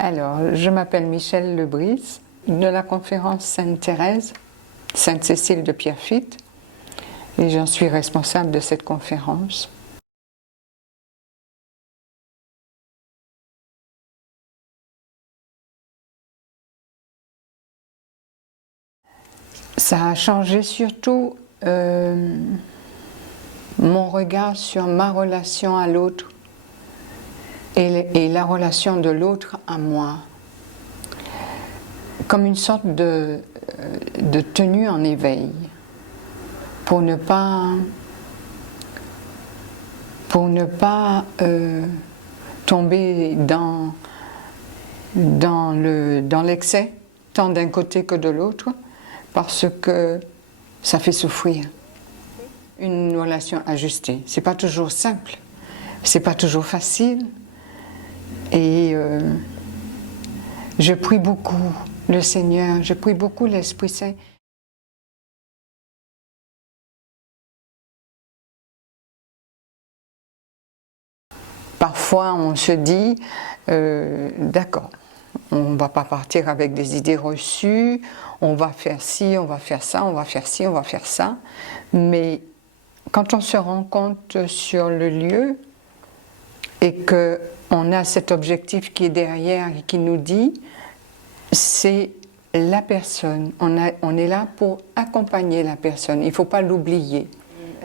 Alors, je m'appelle Michèle Lebris, de la conférence Sainte-Thérèse, Sainte-Cécile de Pierrefitte, et j'en suis responsable de cette conférence. Ça a changé surtout mon regard sur ma relation à l'autre et la relation de l'autre à moi, comme une sorte de tenue en éveil, pour ne pas tomber dans l'excès, tant d'un côté que de l'autre, parce que ça fait souffrir. Une relation ajustée, c'est pas toujours simple, c'est pas toujours facile, et je prie beaucoup le Seigneur, je prie beaucoup l'Esprit Saint. Parfois on se dit, d'accord, on ne va pas partir avec des idées reçues, on va faire ci, on va faire ça, on va faire ci, on va faire ça, mais quand on se rend compte sur le lieu et qu'on a cet objectif qui est derrière et qui nous dit, c'est la personne, on est là pour accompagner la personne, il ne faut pas l'oublier.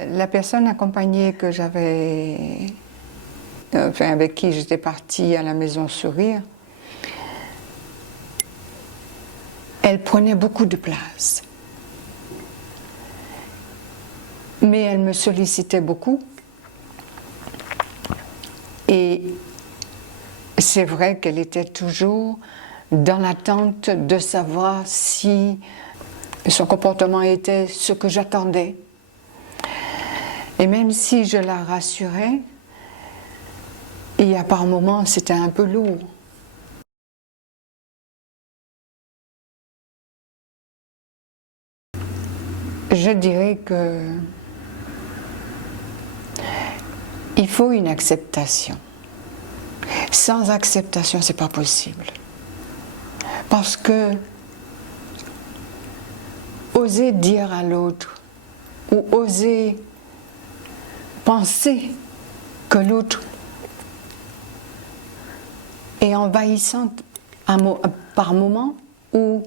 La personne accompagnée que j'avais, avec qui j'étais partie à la Maison Sourire, elle prenait beaucoup de place. Mais elle me sollicitait beaucoup. Et c'est vrai qu'elle était toujours dans l'attente de savoir si son comportement était ce que j'attendais. Et même si je la rassurais, il y a par moments, c'était un peu lourd. Je dirais que il faut une acceptation. Sans acceptation, c'est pas possible. Parce que oser dire à l'autre ou oser penser que l'autre est envahissante par moment ou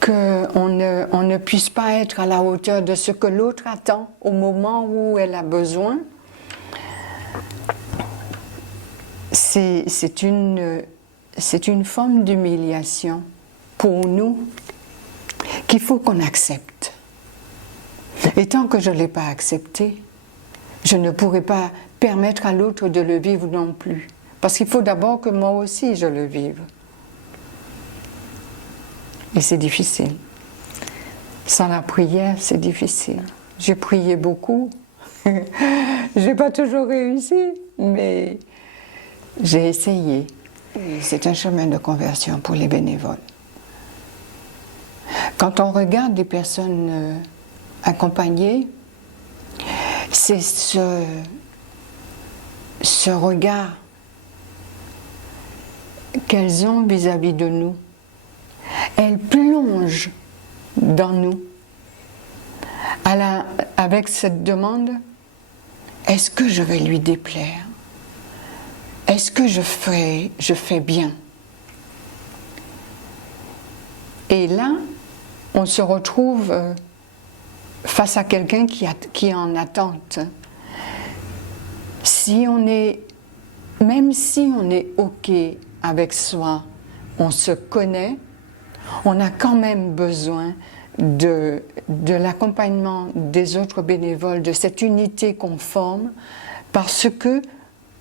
qu'on ne puisse pas être à la hauteur de ce que l'autre attend au moment où elle a besoin, c'est une forme d'humiliation pour nous qu'il faut qu'on accepte. Et tant que je ne l'ai pas accepté, je ne pourrai pas permettre à l'autre de le vivre non plus. Parce qu'il faut d'abord que moi aussi je le vive. Et c'est difficile. Sans la prière, c'est difficile. J'ai prié beaucoup. J'ai pas toujours réussi, mais j'ai essayé. C'est un chemin de conversion pour les bénévoles. Quand on regarde des personnes accompagnées, c'est ce regard qu'elles ont vis-à-vis de nous. Elles plongent dans nous avec cette demande, est-ce que je vais lui déplaire? Est-ce que je fais bien? Et là, on se retrouve face à quelqu'un qui est en attente. Même si on est OK avec soi, on se connaît, on a quand même besoin de l'accompagnement des autres bénévoles, de cette unité qu'on forme, parce que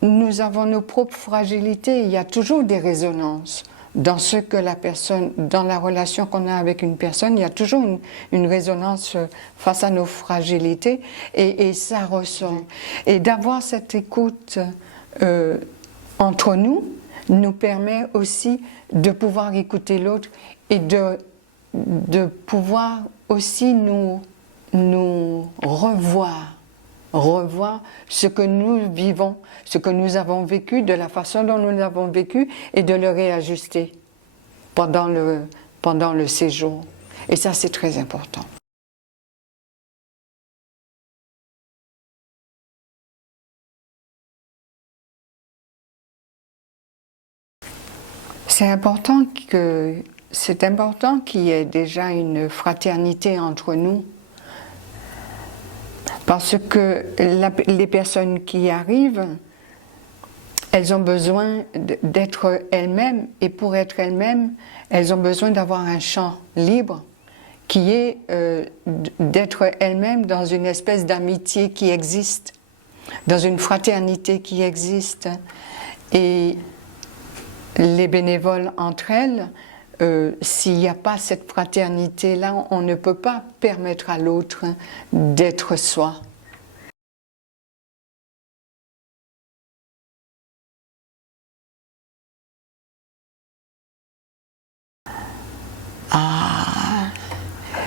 nous avons nos propres fragilités. Il y a toujours des résonances dans dans la relation qu'on a avec une personne. Il y a toujours une résonance face à nos fragilités, et ça ressort. Et d'avoir cette écoute entre nous permet aussi de pouvoir écouter l'autre et de pouvoir aussi nous revoir revoir ce que nous vivons, ce que nous avons vécu, de la façon dont nous l'avons vécu, et de le réajuster pendant le séjour. Et ça, c'est très important. C'est important qu'il y ait déjà une fraternité entre nous, parce que les personnes qui arrivent, elles ont besoin d'être elles-mêmes, et pour être elles-mêmes, elles ont besoin d'avoir un champ libre, qui est d'être elles-mêmes dans une espèce d'amitié qui existe, dans une fraternité qui existe. Et les bénévoles entre elles, s'il n'y a pas cette fraternité-là, on ne peut pas permettre à l'autre d'être soi.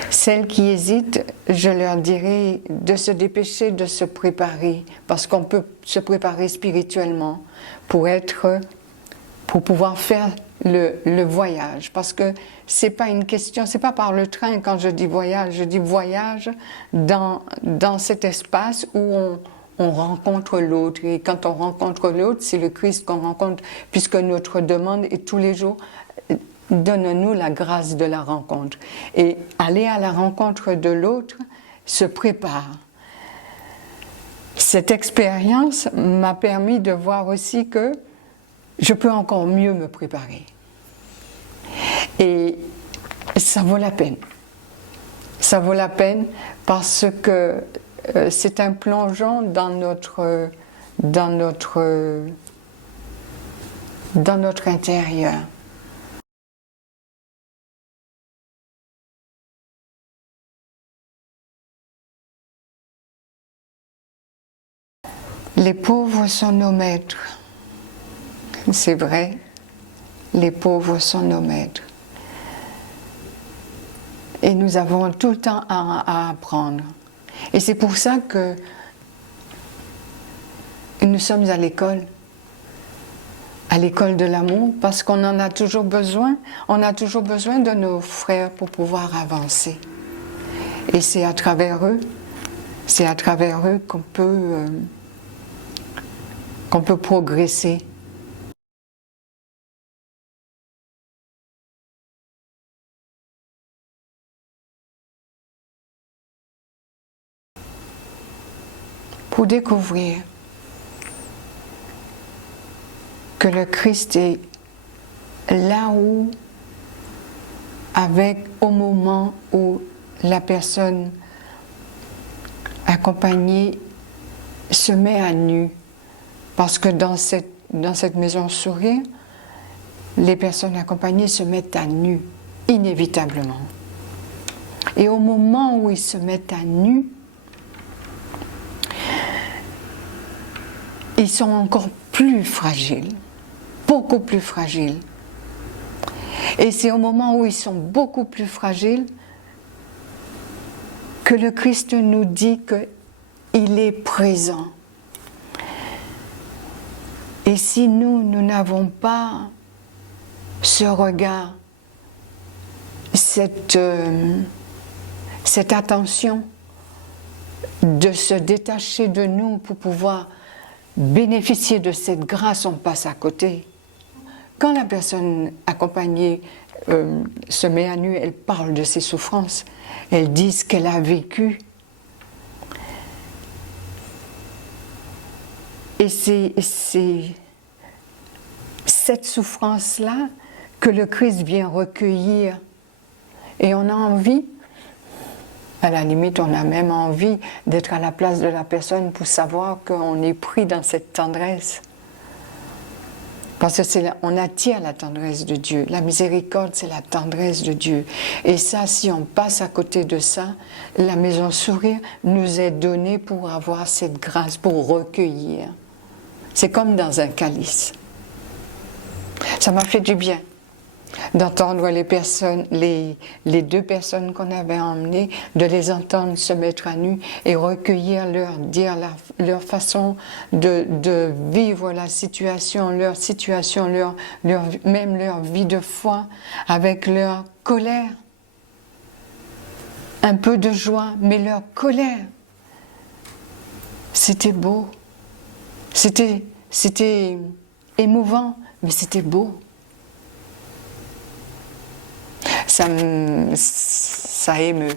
Celles qui hésitent, je leur dirais de se dépêcher, de se préparer, parce qu'on peut se préparer spirituellement pour pouvoir faire le voyage, parce que c'est pas une question, c'est pas par le train quand je dis voyage dans cet espace où on rencontre l'autre, et quand on rencontre l'autre, c'est le Christ qu'on rencontre, puisque notre demande est tous les jours: donne-nous la grâce de la rencontre. Et aller à la rencontre de l'autre se prépare. Cette expérience m'a permis de voir aussi que je peux encore mieux me préparer. Et ça vaut la peine. Ça vaut la peine parce que c'est un plongeon dans notre intérieur. Les pauvres sont nos maîtres. C'est vrai, les pauvres sont nos maîtres. Et nous avons tout le temps à apprendre. Et c'est pour ça que nous sommes à l'école de l'amour, parce qu'on en a toujours besoin. On a toujours besoin de nos frères pour pouvoir avancer. Et c'est à travers eux qu'on peut progresser. Pour découvrir que le Christ est là où, au moment où la personne accompagnée se met à nu, parce que dans cette maison sourire, les personnes accompagnées se mettent à nu, inévitablement. Et au moment où ils se mettent à nu, ils sont encore plus fragiles, beaucoup plus fragiles. Et c'est au moment où ils sont beaucoup plus fragiles que le Christ nous dit qu'il est présent. Et si nous n'avons pas ce regard, cette attention de se détacher de nous pour pouvoir bénéficier de cette grâce, on passe à côté. Quand la personne accompagnée se met à nu, elle parle de ses souffrances, elle dit ce qu'elle a vécu. Et c'est cette souffrance-là que le Christ vient recueillir. Et on a envie, à la limite, on a même envie d'être à la place de la personne pour savoir qu'on est pris dans cette tendresse. Parce que on attire la tendresse de Dieu. La miséricorde, c'est la tendresse de Dieu. Et ça, si on passe à côté de ça, la maison sourire nous est donnée pour avoir cette grâce, pour recueillir. C'est comme dans un calice. Ça m'a fait du bien. d'entendre les deux personnes qu'on avait emmenées, de les entendre se mettre à nu et recueillir leur façon de vivre la situation, même leur vie de foi, avec leur colère. Un peu de joie, mais leur colère. C'était beau. C'était émouvant, mais c'était beau. Ça émeut.